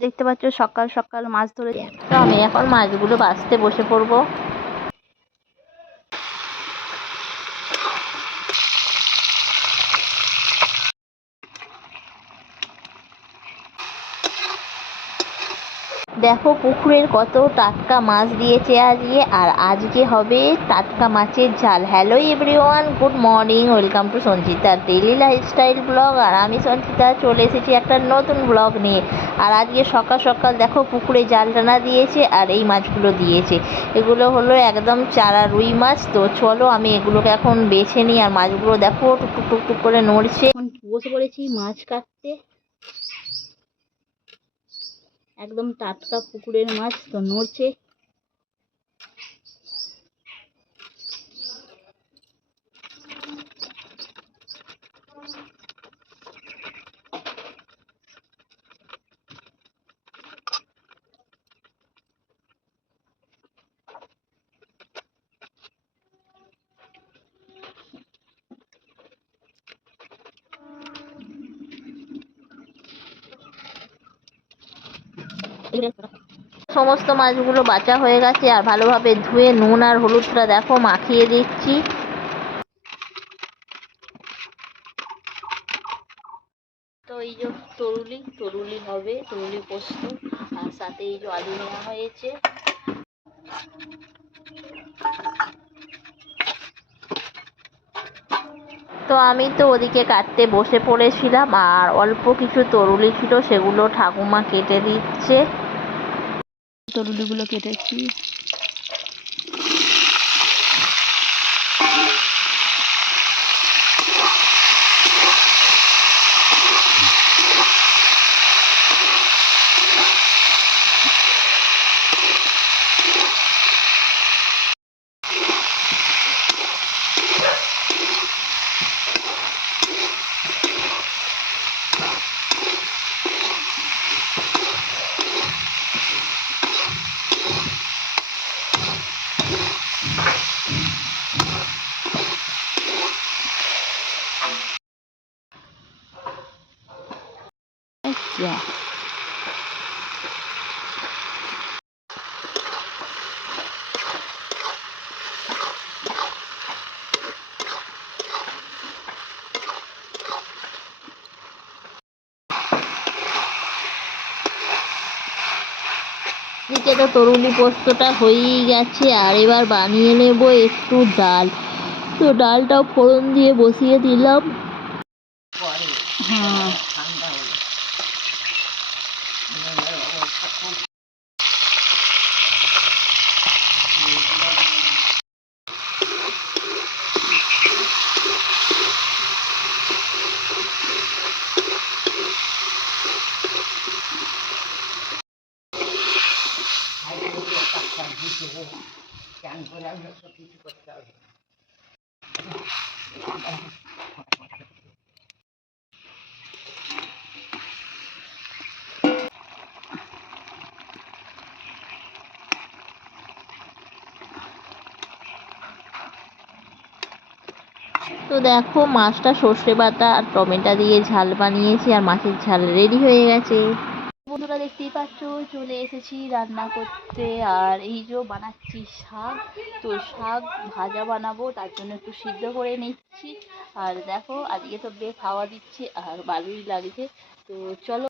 দেখতে পাচ্ছ সকাল সকাল মাছ ধরে। তো আমি এখন মাছগুলো বাছতে বসে পড়বো। দেখো পুকুরের কত টাটকা মাছ দিয়েছে আজকে, আর আজকে হবে টাটকা মাছের ঝাল। Hello everyone, good morning, welcome to Sanchita daily lifestyle blog. আর আমি সঞ্চিতা চলে এসেছি একটা নতুন ব্লগ নিয়ে। আর আজকে সকাল সকাল দেখো পুকুরে জাল টানা দিয়েছে আর এই মাছগুলো দিয়েছে। এগুলো হলো একদম চারা রুই মাছ। তো চলো আমি এগুলোকে এখন বেছে নিই। আর মাছগুলো দেখো টুকটুক টুকটুক করে নড়ছে। এখন বসে পড়েছি মাছ কাটতে। একদম টাটকা পুকুরের মাছ, তো নড়ছে। সমস্ত মাছগুলো বাছা হয়ে গেছে আর ভালোভাবে ধুয়ে নুন আর হলুদটা দেখো মাখিয়ে দিচ্ছি। তো এই যে তরুলি হবে, তরুলি পোস্ত, আর সাথে এই যে আলু নেওয়া হয়েছে। তো আমি তো ওদিকে কাটতে বসে পড়েছিলাম, আর অল্প কিছু তরুলি ছিল সেগুলো ঠাকুমা কেটে দিচ্ছে। তরুলিগুলো কেটেছি। Yeah. এদিকে তো তরুলি পোস্তটা হয়েই গেছে, আর এবার বানিয়ে নেব একটু ডাল। তো ডালটাও ফোড়ন দিয়ে বসিয়ে দিলাম। হ্যাঁ, তো দেখো মাছটা সর্ষে বাটা আর টমেটো দিয়ে ঝাল বানিয়েছি, আর মাছের ঝাল রেডি হয়ে গেছে। বন্ধুরা দেখতেই পাচ্ছ চলে এসেছি রান্না করতে। আর এই যে বানাচ্ছি শাক। তো শাক ভাজা বানাবো, তার জন্য একটু সিদ্ধ করে নিচ্ছি। আর দেখো আজকে তো বেশ হাওয়া দিচ্ছে আর ভালোই লাগছে। তো চলো